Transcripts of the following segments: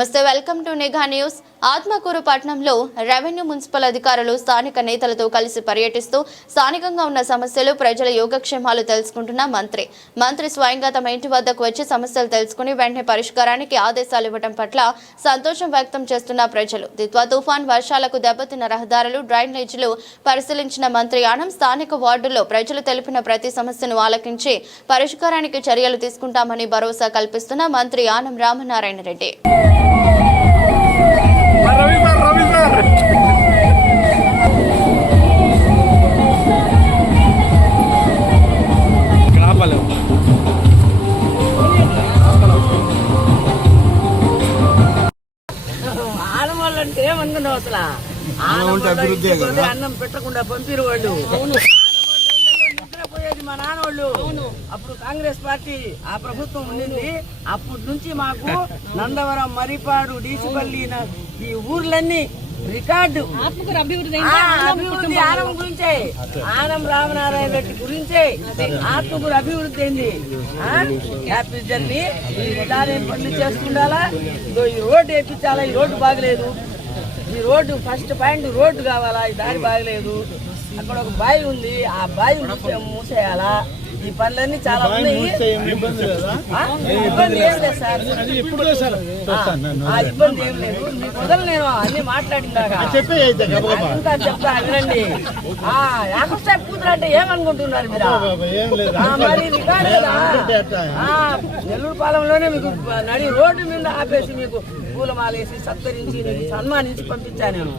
నమస్తే welcome to నిఘా news Atmakur పట్టణంలో రెవెన్యూ మున్సిపల్ అధికారులు స్థానిక నేతలతో కలిసి పర్యటిస్తూ స్థానికంగా ఉన్న సమస్యలు ప్రజల యోగక్షేమాలు తెలుసుకుంటున్న మంత్రి. మంత్రి స్వయంగా తమ ఇంటి వద్దకు వచ్చి సమస్యలు తెలుసుకుని వెంటనే పరిష్కారానికి ఆదేశాలు ఇవ్వడం పట్ల సంతోషం వ్యక్తం చేస్తున్న ప్రజలు. దిత్వా తుఫాన్ వర్షాలకు దెబ్బతిన్న రహదారులు డ్రైనేజీలు పరిశీలించిన మంత్రి ఆనం స్థానిక వార్డుల్లో ప్రజలు తెలిపిన ప్రతి సమస్యను ఆలకించి పరిష్కారానికి చర్యలు తీసుకుంటామని భరోసా కల్పిస్తున్న మంత్రి ఆనం రామనారాయణ రెడ్డి. ఏమనుకున్నావు అసలు అన్నం పెట్టకుండా పంపిరు వాళ్ళు నిద్రపోయేది మా నాన్నవాళ్ళు అప్పుడు కాంగ్రెస్ పార్టీ ఆ ప్రభుత్వం ఉండింది. అప్పటి నుంచి మాకు నందవరం మరిపాడు డీసిపల్లి ఈ ఊర్లన్నీ రికార్డు. అభివృద్ధి ఆనం గురించే. ఆనం రామనారాయణ రెడ్డి గురించే. ఆత్మకూరు అభివృద్ధి అయింది. ఆ? Happy journey. మీరు ఇలానే పనులు చేసుకుండాలా? ఈ రోడ్డు వేయించాలా ఈ రోడ్డు బాగలేదు. ఈ రోడ్డు ఫస్ట్ పాయింట్ రోడ్డు కావాలా? ఈ దారి బాగలేదు. అక్కడ ఒక బావి ఉంది. ఆ బావి మూసేయాలా? ఈ పనులన్నీ చాలా ఉన్నాయి? ఇబ్బంది ఏం లేదు సార్. ఇబ్బంది ఏం లేదు. మీ మొదలు నేను అన్ని మాట్లాడిందాగా ఇంకా చెప్తా వినండి యాకబ్ కూతురు అంటే ఏమనుకుంటున్నారు మీరు? మరి నెల్లూరు పాలెంలోనే మీకు నడి రోడ్డు మీద ఆపేసి మీకు పూలమాలేసి సత్కరించి మీకు సన్మానించి పంపించాను నేను.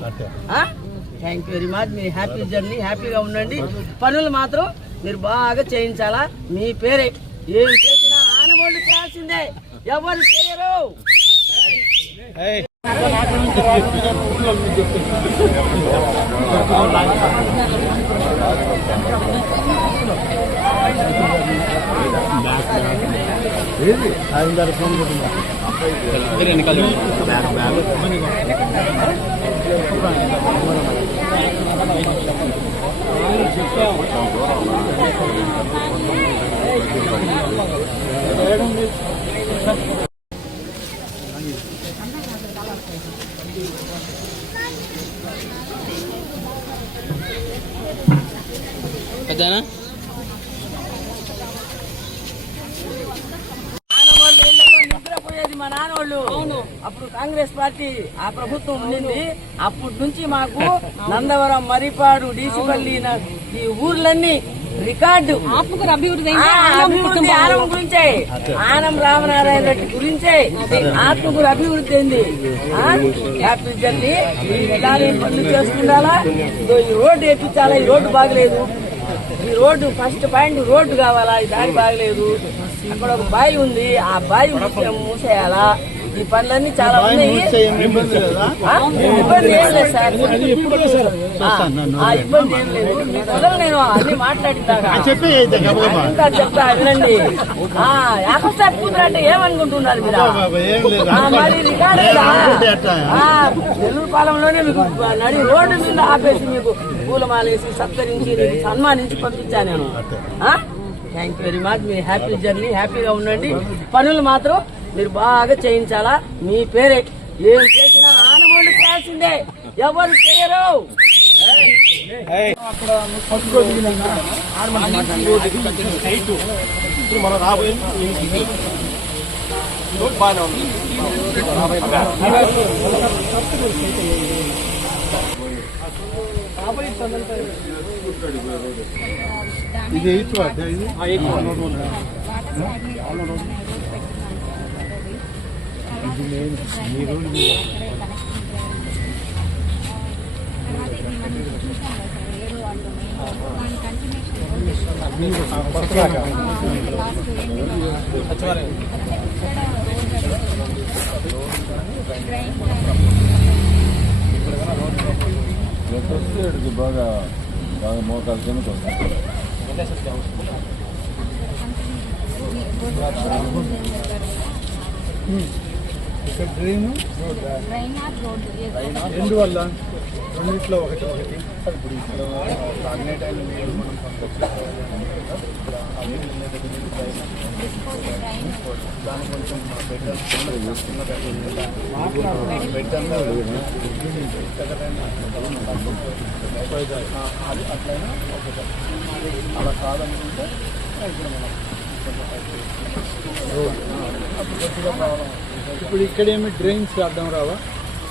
థ్యాంక్ యూ వెరీ మచ్ మీ హ్యాపీ జర్నీ హ్యాపీగా ఉండండి. పనులు మాత్రం మీరు బాగా చేయించాలా? మీ పేరే. ఏం చేసినా ఆనవాళ్ళు చేయాల్సిందే. ఎవరు చేయరు. పెద్దనా నిద్రపోయేది మా నాన్నవాళ్ళు. అప్పుడు కాంగ్రెస్ పార్టీ ఆ ప్రభుత్వం ఉండింది. అప్పటి నుంచి మాకు నందవరం మరిపాడు డీసిపల్లి ఈ ఊర్లన్నీ రికార్డు. ఆత్మకూరు అభివృద్ధి ఆనం గురించే. ఆనం రామనారాయణ రెడ్డి గురించే. ఆత్మకూరు అభివృద్ధి అయింది? హ్యాపీ జర్నీ పనులు చేసుకుండాలా? ఈ రోడ్డు వేయించాలా ఈ రోడ్డు బాగలేదు. ఈ రోడ్డు ఫస్ట్ పాయింట్ రోడ్డు కావాలా? ఈ దారి బాగలేదు. అక్కడ ఒక బావి ఉంది. ఆ బావి మూసే- మూసేయాలా? ఈ పనులన్నీ చాలా ఉన్నాయి? ఇబ్బంది ఏం లేదు సార్. ఇబ్బంది ఏం లేదు. మొదలు నేను అన్ని మాట్లాడిందాగా చెప్తా వినండి. యాకబ్ సాహెబ్ కూతురు అంటే ఏమనుకుంటున్నారు మీరు? మరి రికార్డు పాలెంలోనే మీకు నడి రోడ్డు మీద ఆపేసి మీకు పూలమాలేసి సత్కరించి సన్మానించి పంపించాను నేను. థ్యాంక్ యూ వెరీ మచ్ మీ హ్యాపీ జర్నీ హ్యాపీగా ఉండండి. పనులు మాత్రం మీరు బాగా చేయించాలా? మీ పేరే ఏం చేసినా ఆనవాళ్ళు చేయాల్సిందే. ఎవరు చేయరు. రాబోయే బాగానే ఉంది ఇది ఎయిత్ వార్డ్ ఇది బాగా బాగా మోకాలు కిందకు వస్తుంది ఇక్కడ డ్రైన్ ఎందువల్ల రెండింటిలో ఒకటి ఒకటి. ఇప్పుడు ఇక్కడ అన్ని నీళ్ళు మనం దాని కొంచెం బెడ్ అట్లయినా అలా కాదనుకుంటే ఇక్కడ మనం అప్పుడు ఇప్పుడు ఇక్కడేమి డ్రైన్స్ అర్థం రావా?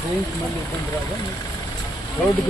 డ్రైన్స్ మళ్ళీ ఇబ్బంది రాదా? రోడ్డు